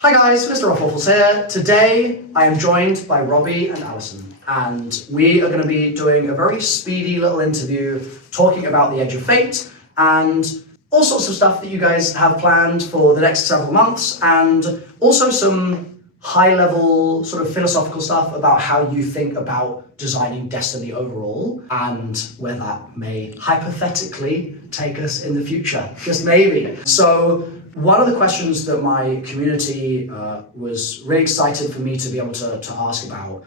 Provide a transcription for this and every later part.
Hi guys, MrRoflWaffles here. Today I am joined by Robbie and Alison, and we are going to be doing a very speedy little interview talking about the Edge of Fate and all sorts of stuff that you guys have planned for the next several months, and also some high-level sort of philosophical stuff about how you think about designing Destiny overall and where that may hypothetically take us in the future, just maybe. So one of the questions that my community was really excited for me to be able to ask about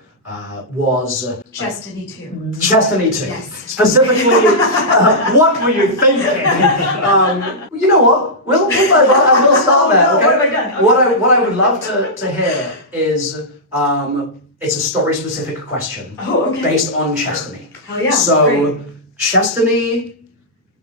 was Destiny 2. Destiny 2. Yes. Specifically, what were you thinking? You know what? We'll start there. Okay? What have I done? What I would love to hear is it's a story-specific question based on Destiny. Oh yeah. So Destiny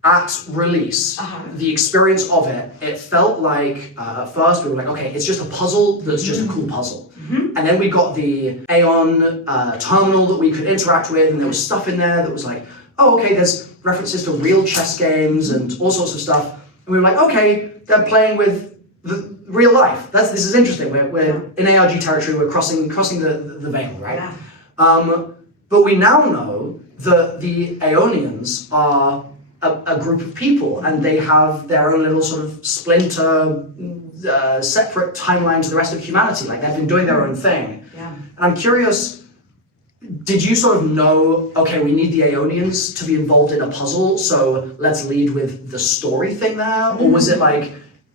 at release, the experience of it felt like at first we were like, okay, it's just a puzzle that's just a cool puzzle. And then we got the Aeon terminal that we could interact with, and there was stuff in there that was like, oh, okay, there's references to real chess games and all sorts of stuff. And we were like, okay, they're playing with the real life. This is interesting. We're in ARG territory. We're crossing the veil, right? Yeah. But we now know that the Aeonians are a group of people, and they have their own little sort of splinter, separate timeline to the rest of humanity. Like, they've been doing their own thing. Yeah. And I'm curious, did you sort of know, okay, we need the Aeonians to be involved in a puzzle, so let's lead with the story thing there? Or was it like,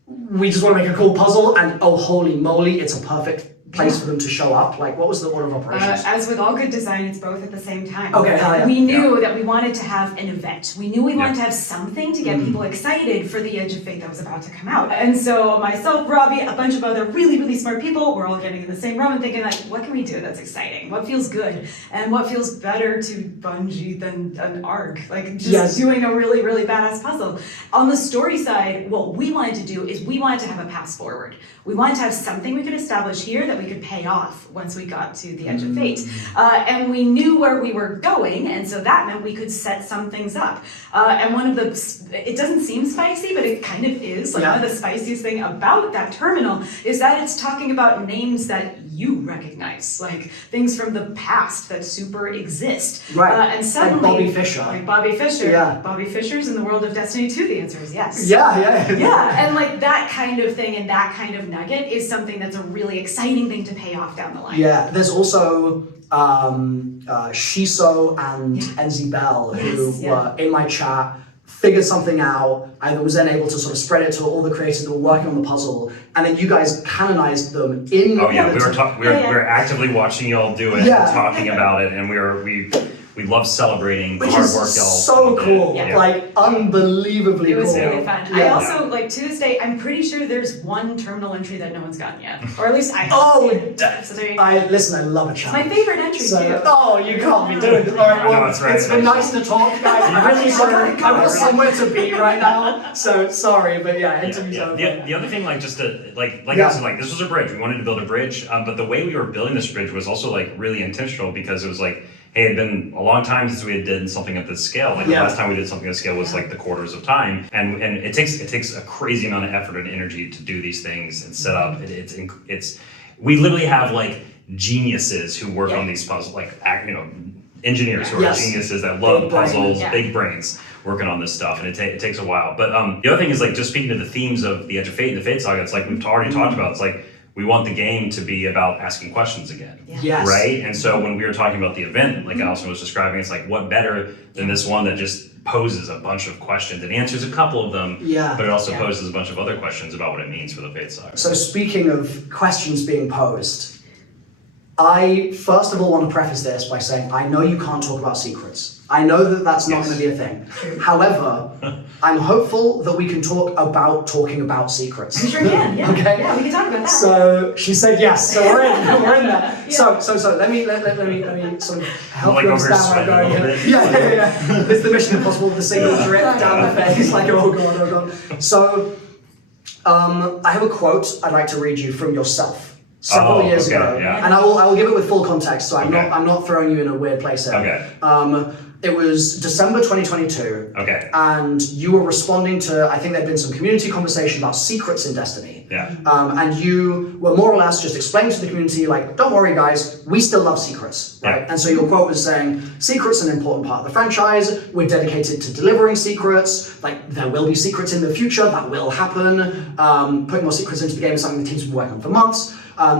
we just want to make a cool puzzle, and oh, holy moly, it's a perfect place for them to show up? Like, what was the order of operations? As with all good design, it's both at the same time. Okay, hell yeah. We knew that we wanted to have an event. We knew we wanted to have something to get people excited for the Edge of Fate that was about to come out. And so myself, Robbie, a bunch of other really, really smart people, we're all getting in the same room and thinking like, what can we do that's exciting? What feels good? And what feels better to Bungie than an ARG? Like, just doing a really, really badass puzzle. On the story side, what we wanted to do is we wanted to have a path forward. We wanted to have something we could establish here that we could pay off once we got to the Edge of Fate. And we knew where we were going, and so that meant we could set some things up. And one of the, it doesn't seem spicy, but it kind of is. Like, one of the spiciest thing about that terminal is that it's talking about names that you recognize, like things from the past that super exist. Right, and suddenly, like Bobby Fischer. Like Bobby Fischer. Yeah. Bobby Fischer's in the world of Destiny 2, the answer is yes. Yeah. Yeah, and like that kind of thing and that kind of nugget is something that's a really exciting thing to pay off down the line. Yeah, there's also Shiso and NZ Bell, who were in my chat, figured something out. I was then able to sort of spread it to all the creators that were working on the puzzle, and then you guys canonized them in. Oh yeah, we were actively watching y'all do it, and talking about it, and we love celebrating the hard work y'all. So cool, like unbelievably cool. It was really fun. I also, like, to this day, I'm pretty sure there's one terminal entry that no one's gotten yet, or at least I haven't seen it. So there you go. Listen, I love a challenge. It's my favorite entry too. Oh, you can't be doing it. All right, well, it's been nice to talk, guys. I'm really sorry. I've got somewhere to be right now, so sorry, but interviews over. The other thing, like, just to I said, like, this was a bridge. We wanted to build a bridge, but the way we were building this bridge was also like really intentional, because it was like, hey, it had been a long time since we had done something at this scale. Like, the last time we did something at scale was like the quarters of time, and it takes a crazy amount of effort and energy to do these things and set up. We literally have like geniuses who work on these puzzles, like engineers who are geniuses that love puzzles, big brains working on this stuff, and it takes a while. But the other thing is, like, just speaking to the themes of the Edge of Fate and the Fate Saga, it's like we've already talked about. It's like, we want the game to be about asking questions again, right? And so when we were talking about the event, like Alison was describing, it's like, what better than this one that just poses a bunch of questions and answers a couple of them, but it also poses a bunch of other questions about what it means for the Fate Saga. So speaking of questions being posed, I first of all want to preface this by saying, I know you can't talk about secrets. I know that that's not going to be a thing. However, I'm hopeful that we can talk about talking about secrets. We sure can, yeah. Okay? Yeah, we can talk about that. So she said yes, so we're in there. So let me sort of help you understand where I'm going here. Yeah. It's the Mission Impossible, the single drip down the face, like, oh god. So, I have a quote I'd like to read you from yourself. Several years ago, and I will give it with full context, so I'm not throwing you in a weird place here. It was December 2022. Okay. And you were responding to, I think there'd been some community conversation about secrets in Destiny. Yeah. And you were more or less just explaining to the community, like, don't worry guys, we still love secrets, right? Yeah. And so your quote was saying, secrets are an important part of the franchise, we're dedicated to delivering secrets, like there will be secrets in the future, that will happen. Putting more secrets into the game is something the team's been working on for months.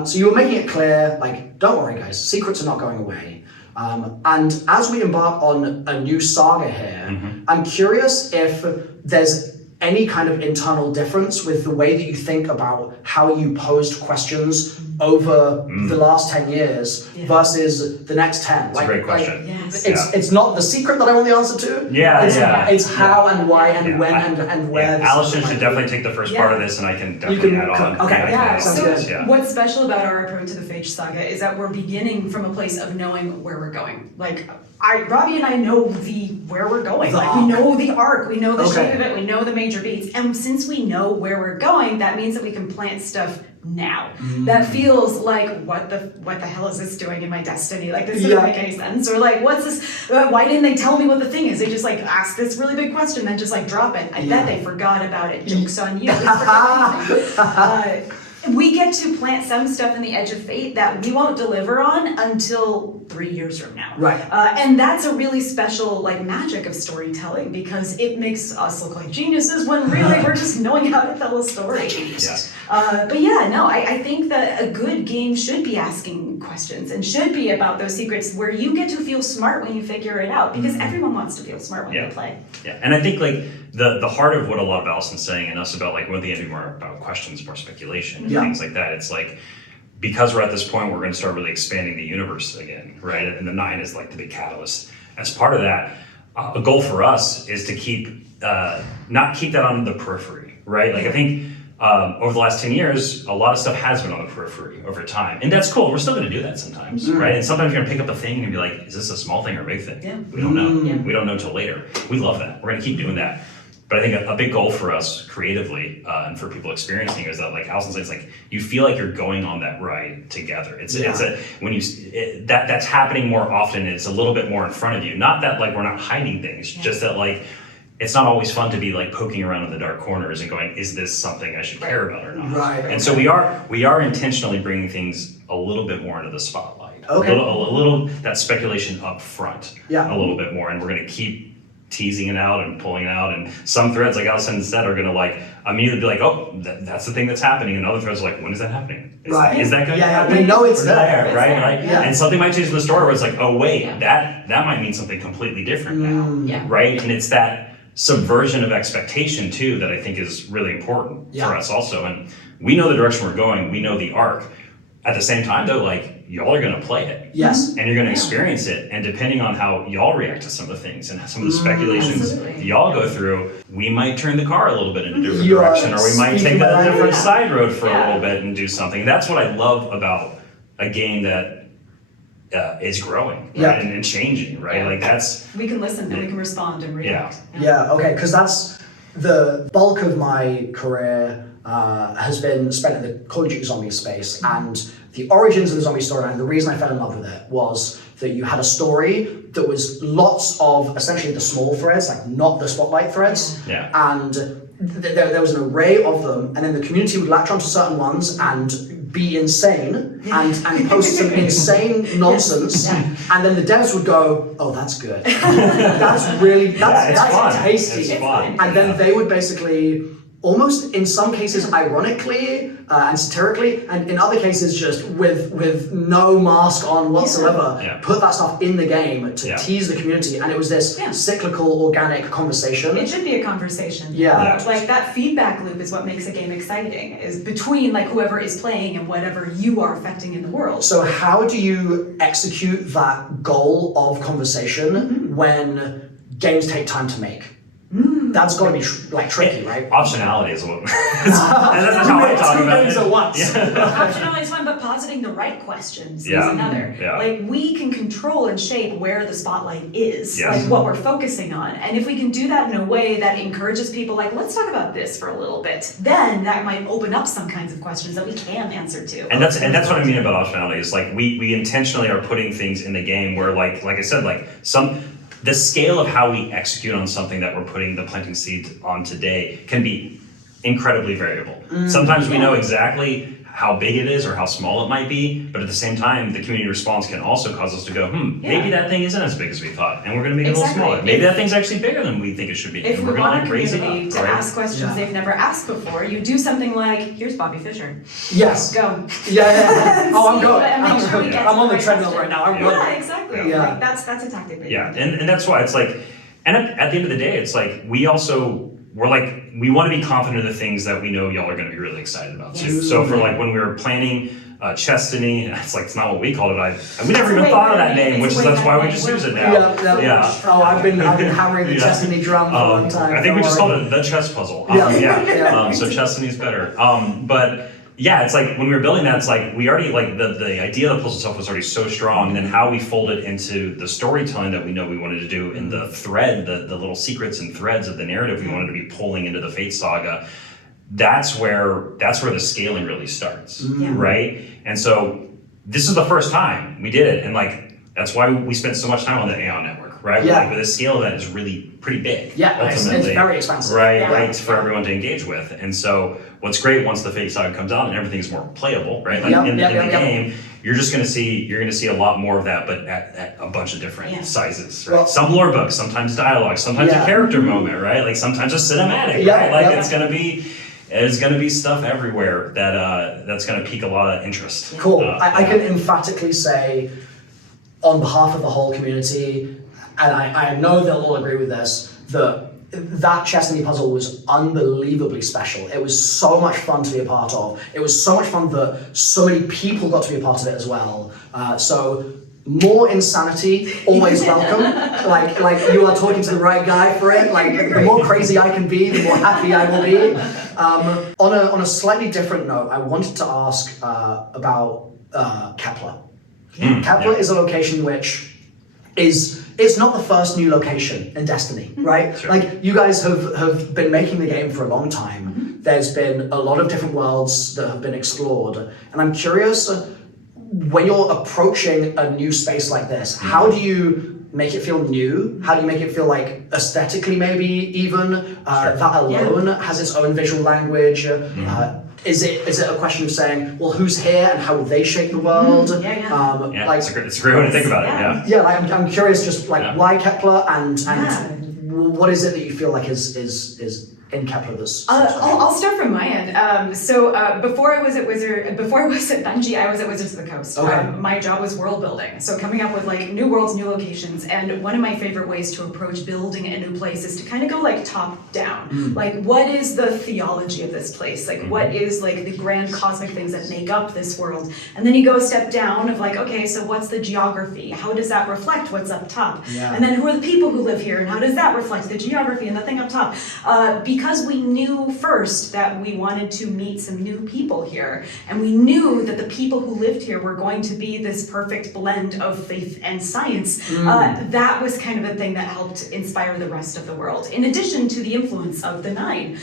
So you were making it clear, like, don't worry guys, secrets are not going away. And as we embark on a new saga here, I'm curious if there's any kind of internal difference with the way that you think about how you posed questions over the last 10 years versus the next 10. That's a great question. It's not the secret that I want the answer to. It's how and why and when and where. Allison should definitely take the first part of this, and I can definitely add on. Okay. So what's special about our approach to the Phage saga is that we're beginning from a place of knowing where we're going. Like, Robbie and I know where we're going. Like, we know the arc, we know the shape of it, we know the major beats, and since we know where we're going, that means that we can plant stuff now. That feels like, what the hell is this doing in my Destiny? Like, this doesn't make any sense. Or like, what's this? Why didn't they tell me what the thing is? They just like ask this really big question, then just like drop it. I bet they forgot about it. Joke's on you. We get to plant some stuff in the Edge of Fate that we won't deliver on until 3 years from now. Right. And that's a really special like magic of storytelling, because it makes us look like geniuses when really we're just knowing how to tell a story. But yeah, no, I think that a good game should be asking questions and should be about those secrets where you get to feel smart when you figure it out, because everyone wants to feel smart when they play. Yeah, and I think like the heart of what a lot of Allison's saying and us about like when the end more about questions, more speculation, and things like that. It's like, because we're at this point, we're going to start really expanding the universe again, right? And the 9 is like the big catalyst. As part of that, a goal for us is to keep not keep that on the periphery, right? Like I think over the last 10 years, a lot of stuff has been on the periphery over time. And that's cool. We're still going to do that sometimes, right? And sometimes you're going to pick up a thing and be like, is this a small thing or a big thing? Yeah. We don't know. We don't know until later. We love that. We're going to keep doing that. But I think a big goal for us creatively and for people experiencing is that, like Allison said, it's like you feel like you're going on that ride together. It's that's happening more often. It's a little bit more in front of you. Not that like we're not hiding things, just that like it's not always fun to be like poking around in the dark corners and going, is this something I should care about or not? Right. And so we are intentionally bringing things a little bit more into the spotlight. Okay. A little that speculation up front. Yeah. A little bit more, and we're going to keep teasing it out and pulling it out, and some threads, like Allison said, are going to like immediately be like, oh, that's the thing that's happening, and other threads are like, when is that happening? Is that going to happen? We know it's there, right? Yeah. And something might change in the story where it's like, oh wait, that might mean something completely different now, right? And it's that subversion of expectation too that I think is really important for us also. And we know the direction we're going, we know the arc. At the same time though, like y'all are gonna play it. Yes. And you're gonna experience it. And depending on how y'all react to some of the things and some of the speculations y'all go through, we might turn the car a little bit in a different direction, or we might take a different side road for a little bit and do something. That's what I love about a game that is growing right? and changing, right? Like that's... We can listen and we can respond and react. Okay, because that's the bulk of my career has been spent in the Call of Duty zombie space, and the origins of the zombie storyline, the reason I fell in love with it was that you had a story that was lots of essentially the small threads, like not the spotlight threads, and there was an array of them, and then the community would latch onto certain ones and be insane and post some insane nonsense, and then the devs would go, oh, that's good. That's tasty. It's fun. And then they would basically, almost in some cases ironically and satirically, and in other cases just with no mask on whatsoever, put that stuff in the game to tease the community, and it was this cyclical, organic conversation. It should be a conversation. Like that feedback loop is what makes a game exciting, is between like whoever is playing and whatever you are affecting in the world. So how do you execute that goal of conversation when games take time to make? That's got to be tricky, right? Optionality is what. That's how I talk about it. At once. Optionality is one, but positing the right questions is another. Like we can control and shape where the spotlight is, like what we're focusing on, and if we can do that in a way that encourages people, like let's talk about this for a little bit, then that might open up some kinds of questions that we can answer to. And that's what I mean about optionality. Is like we intentionally are putting things in the game where like I said, like the scale of how we execute on something that we're putting the planting seeds on today can be incredibly variable. Sometimes we know exactly how big it is or how small it might be, but at the same time, the community response can also cause us to go, maybe that thing isn't as big as we thought, and we're going to make it a little smaller. Maybe that thing's actually bigger than we think it should be, If and we we're want going a to raise it community up. to ask questions they've never asked before, you do something like, here's Bobby Fischer. Yes. Go. Yeah. Oh, I'm going. And make sure we get I'm on to the treadmill right now. I'm Yeah, running. exactly. Yeah. Like, that's a tactic. That you Yeah, can do. and that's why it's like, and at the end of the day, it's like, we want to be confident in the things that we know y'all are going to be really excited about too. Yes. So for like when we were planning Chestiny, it's not what we called it. We never even thought of that name, that's why we just use it now. Yeah. Oh, I've been hammering the Chestiny drum for a long time. I think we just called it the chess puzzle. So Chestiny's better. But yeah, it's like when we were building that, it's like we already like the idea of the puzzle itself was already so strong, and then how we fold it into the storytelling that we know we wanted to do in the thread, the little secrets and threads of the narrative we wanted to be pulling into the Fate Saga. That's where the scaling really starts, right? And so this is the first time we did it, and like that's why we spent so much time on the Aeon network, right? Yeah. Like, the scale of that is really pretty big. Yeah, it's very expensive. Right, for everyone to engage with. And so what's great once the Fate Saga comes out and everything's more playable, right? Like in the game, you're gonna see a lot more of that, but at a bunch of different sizes. Right? Well, some lore books, sometimes dialogue, sometimes a character moment, right? Like sometimes a cinematic, right? Like there's gonna be stuff everywhere that's gonna pique a lot of interest. Cool. I can emphatically say, on behalf of the whole community, and I know they'll all agree with this, that Chestney puzzle was unbelievably special. It was so much fun to be a part of. It was so much fun that so many people got to be a part of it as well. So more insanity, always welcome. like you are talking to the right guy for it. Like the more crazy I can be, the more happy I will be. On a slightly different note, I wanted to ask about Kepler. Kepler is a location which it's not the first new location in Destiny, right? Sure. Like you guys have been making the game for a long time. There's been a lot of different worlds that have been explored, and I'm curious, when you're approaching a new space like this, how do you make it feel new? How do you make it feel like aesthetically maybe even? That alone has its own visual language. Is it a question of saying, well, who's here and how would they shape the world? Like, it's a great way to think about it. Yeah. Like I'm curious, just like why Kepler and what is it that you feel like is in Kepler this? I'll start from my end. So before I was at Bungie, I was at Wizards of the Coast. Okay. My job was world building, so coming up with like new worlds, new locations, and one of my favorite ways to approach building a new place is to kind of go like top down. Like, what is the theology of this place? Like, what is like the grand cosmic things that make up this world? And then you go a step down of like, okay, so what's the geography? How does that reflect what's up top? And then who are the people who live here, and how does that reflect the geography and the thing up top? Because we knew first that we wanted to meet some new people here, and we knew that the people who lived here were going to be this perfect blend of faith and science. That was kind of the thing that helped inspire the rest of the world, in addition to the influence of the Nine.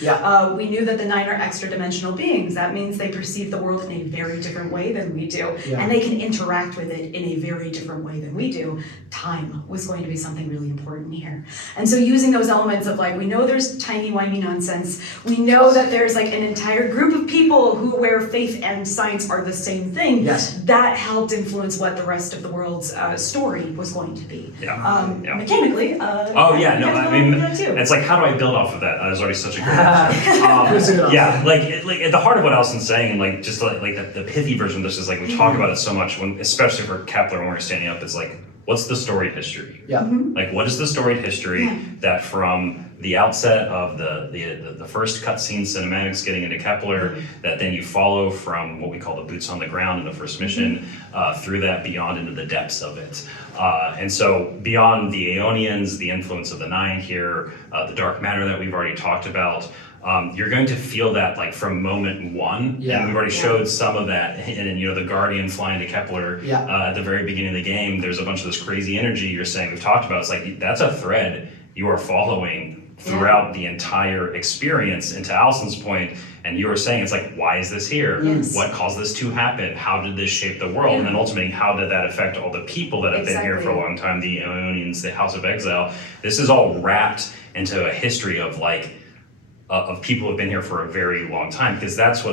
We knew that the Nine are extra-dimensional beings. That means they perceive the world in a very different way than we do, and they can interact with it in a very different way than we do. Time was going to be something really important here. And so using those elements of like, we know there's timey-wimey nonsense, we know that there's like an entire group of people where faith and science are the same thing. That helped influence what the rest of the world's story was going to be. Mechanically. It's like, how do I build off of that? That was already such a great answer. Like at the heart of what Allison's saying, and like just like the pithy version of this is like we talk about it so much especially for Kepler when we're standing up. It's like, what's the storied history? Like, what is the storied history that from the outset of the first cutscene cinematics getting into Kepler, that then you follow from what we call the boots on the ground in the first mission, through that beyond into the depths of it. And so beyond the Aeonians, the influence of the Nine here, the dark matter that we've already talked about, you're going to feel that like from moment one, and we've already showed some of that. And the Guardian flying to Kepler at the very beginning of the game. There's a bunch of this crazy energy you're saying we've talked about. It's like that's a thread you are following throughout the entire experience. And to Allison's point, and you were saying, it's like, why is this here? Yes. What caused this to happen? How did this shape the world? And then ultimately, how did that affect all the people that have been here for a long time, the Ionians, the House of Exile? This is all wrapped into a history of like, of people who have been here for a very long time, because that's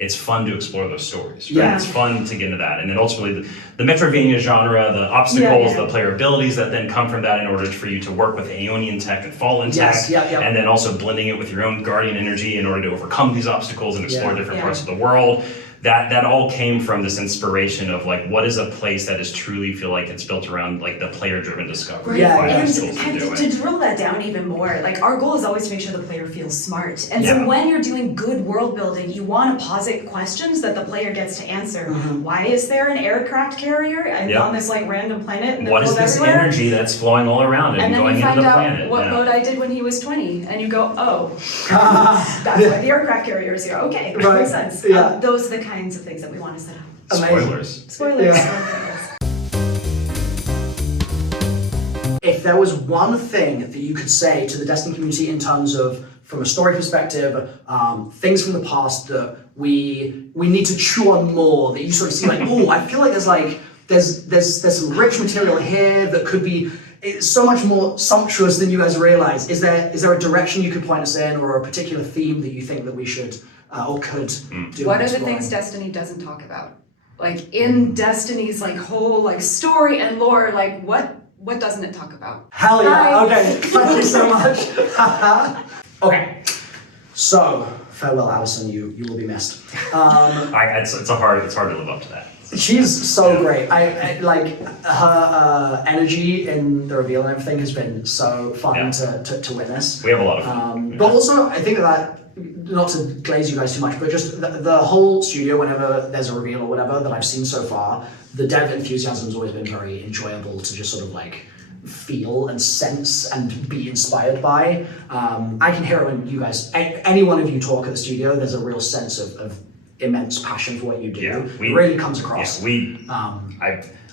it's fun to explore those stories, right? Yeah. It's fun to get into that. And then ultimately the Metroidvania genre, the obstacles, the player abilities that then come from that in order for you to work with Aeonian tech and Fallen tech. And then also blending it with your own Guardian energy in order to overcome these obstacles and explore different parts of the world. That all came from this inspiration of like, what is a place that is truly feel like it's built around like the player-driven discovery. And to drill that down even more, like our goal is always to make sure the player feels smart. And so when you're doing good world building, you want to posit questions that the player gets to answer. Why is there an aircraft carrier on this like random planet? And what is this energy that's flowing all around and going into the planet? And then you find out what Bodhi did when he was 20, and you go, oh, that's why the aircraft carrier is here. Okay, that makes sense. Those are the kinds of things that we want to set up. Spoilers. If there was one thing that you could say to the Destiny community in terms of, from a story perspective, things from the past that we need to chew on more, that you sort of see like, oh, I feel like there's some rich material here that could be so much more sumptuous than you guys realize. Is there a direction you could point us in, or a particular theme that you think that we should or could do? What are the things Destiny doesn't talk about? Like in Destiny's like whole like story and lore, like what doesn't it talk about? Hell yeah! Okay, thank you so much. Okay, so farewell, Allison. You will be missed. It's hard to live up to that. She's so great. I like her energy in the reveal and everything has been so fun to witness. We have a lot of fun. But also, I think that, not to glaze you guys too much, but just the whole studio, whenever there's a reveal or whatever that I've seen so far, the dev enthusiasm has always been very enjoyable to just sort of like feel and sense and be inspired by. I can hear it when you guys, any one of you talk at the studio, there's a real sense of immense passion for what you do. It really comes across.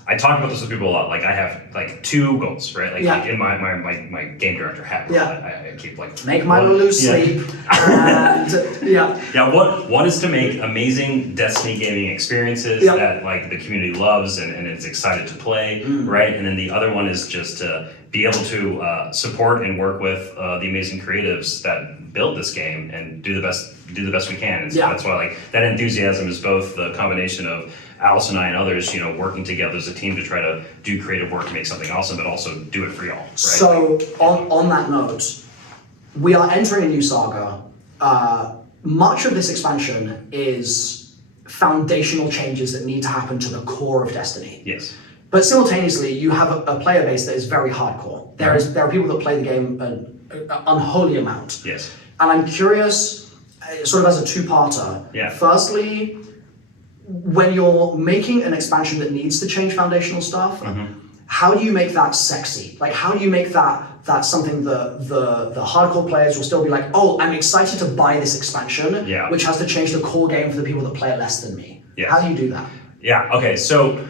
I talk about this with people a lot. Like I have like two goals, right? Like in my game director hat. I keep like make Milo lose sleep. One is to make amazing Destiny gaming experiences that like the community loves and is excited to play, right? And then the other one is just to be able to support and work with the amazing creatives that build this game and do the best we can. And so that's why like that enthusiasm is both the combination of Alice and I and others, working together as a team to try to do creative work and make something awesome, but also do it for y'all. Right? So on that note, we are entering a new saga. Much of this expansion is foundational changes that need to happen to the core of Destiny. Yes. But simultaneously, you have a player base that is very hardcore. There are people that play the game an unholy amount. Yes. And I'm curious, sort of as a two-parter. Firstly, when you're making an expansion that needs to change foundational stuff, how do you make that sexy? Like, how do you make that something the hardcore players will still be like, oh, I'm excited to buy this expansion, which has to change the core game for the people that play it less than me. How do you do that? Yeah, okay, so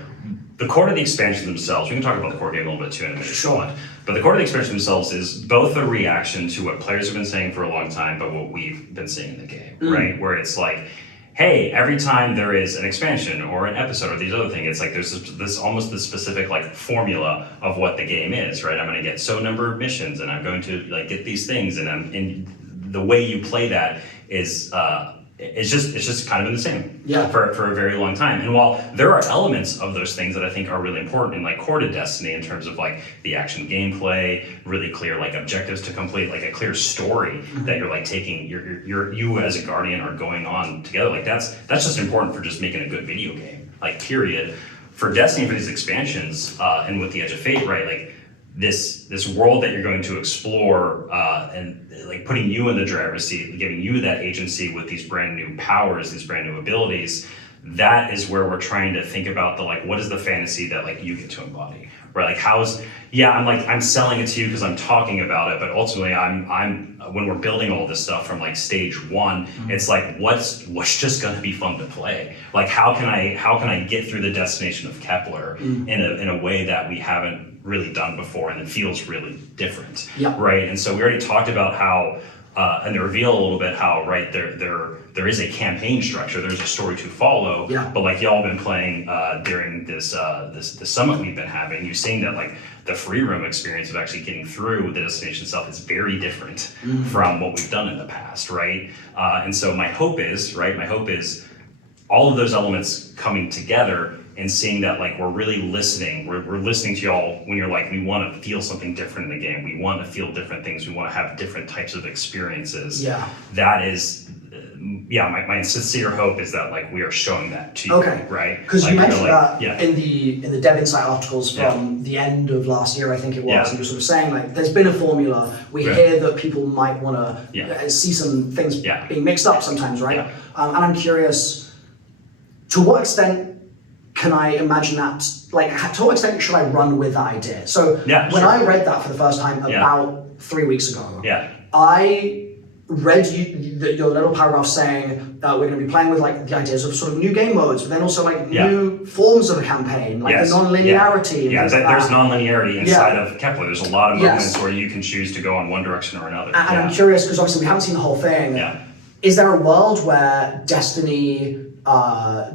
the core of the expansion themselves, we can talk about the core game a little bit too in a minute if you want, but the core of the expansion themselves is both a reaction to what players have been saying for a long time, but what we've been seeing in the game, right? Where it's like, hey, every time there is an expansion or an episode or these other things, it's like there's this almost this specific like formula of what the game is, right? I'm going to get so number of missions, and I'm going to like get these things, and the way you play that is it's just kind of been the same for a very long time. And while there are elements of those things that I think are really important and like core to Destiny in terms of like the action gameplay, really clear like objectives to complete, like a clear story that you're like taking you as a Guardian are going on together, like that's just important for just making a good video game, like period. For Destiny, for these expansions and with the Edge of Fate, right, like this world that you're going to explore and like putting you in the driver's seat, giving you that agency with these brand new powers, these brand new abilities, that is where we're trying to think about the like, what is the fantasy that like you get to embody, right? Like I'm selling it to you because I'm talking about it, but ultimately I'm when we're building all this stuff from like stage one, it's like what's just going to be fun to play? Like how can I get through the destination of Kepler in a way that we haven't really done before, and it feels really different, Yeah. right? And so we already talked about how, and to reveal a little bit how, right, there is a campaign structure, there's a story to follow, Yeah. but like y'all been playing during this summit we've been having, you're seeing that like the free roam experience of actually getting through the destination itself is very different from what we've done in the past, right? And so my hope is all of those elements coming together and seeing that like we're really listening, we're listening to y'all when you're like, we want to feel something different in the game, we want to feel different things, we want to have different types of experiences. Yeah. That is, my sincere hope is that like we are showing that to you, Okay. right? Because like, you mentioned like, that in the Dev Insight articles from the end of last year, I think it was, Yeah. and you're sort of saying like there's been a formula. We Right. hear that people might want to Yeah. see some things Yeah. being mixed up sometimes, right? Yeah. And I'm curious, to what extent can I imagine that? Like, to what extent should I run with that idea? So when sure. I read that for the first time Yeah. about 3 weeks ago, Yeah. I read your little paragraph saying that we're going to be playing with like the ideas of sort of new game modes, but then also like new forms of a campaign, like the non-linearity. Yeah, and things like there's that. non-linearity inside of Kepler. There's a lot of moments Yes. where you can choose to go in one direction or another. And I'm curious because obviously we haven't seen the whole thing. Yeah. Is there a world where Destiny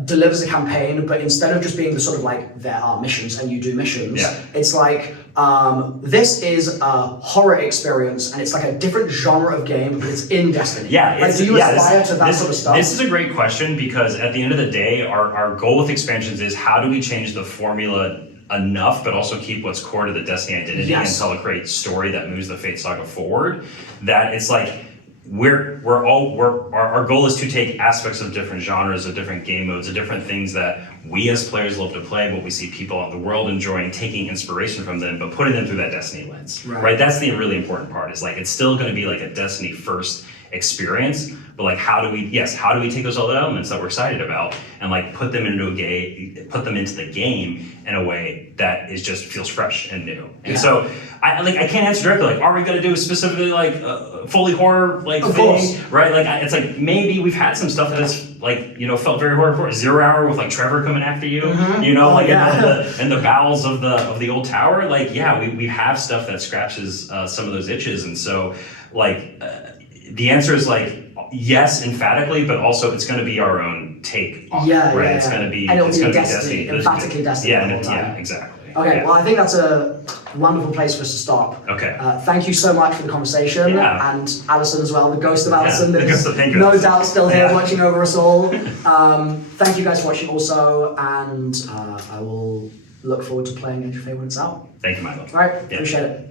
delivers a campaign, but instead of just being the sort of like there are missions and you do missions, it's like this is a horror experience and it's like a different genre of game, but it's in Destiny. Yeah, like, do you aspire to that sort of stuff? This is a great question because at the end of the day, our goal with expansions is how do we change the formula enough, but also keep what's core to the Destiny identity and tell a great story that moves the Fate Saga forward. That it's like our goal is to take aspects of different genres, of different game modes, of different things that we as players love to play, but we see people out in the world enjoying, taking inspiration from them, but putting them through that Destiny lens. Right? That's the really important part. Is like it's still going to be like a Destiny first experience, but like how do we take those other elements that we're excited about and like put them into the game in a way that is just feels fresh and new. And so I can't answer directly like, are we going to do specifically like fully horror like thing, right? Like it's like maybe we've had some stuff that's like felt very horror before. 0 Hour with like Trevor coming after you, in the bowels of the old tower. Like we have stuff that scratches some of those itches, and so like the answer is like yes, emphatically, but also it's going to be our own take on it, right? It's going to be Destiny, emphatically Destiny. Yeah, exactly. Okay, well, I think that's a wonderful place for us to stop. Okay. Thank you so much for the conversation, and Alison as well, the ghost of Alison, that is no doubt still here watching over us all. Thank you guys for watching also, and I will look forward to playing Age of Fate when it's out. Thank you, Milo. All right, appreciate it.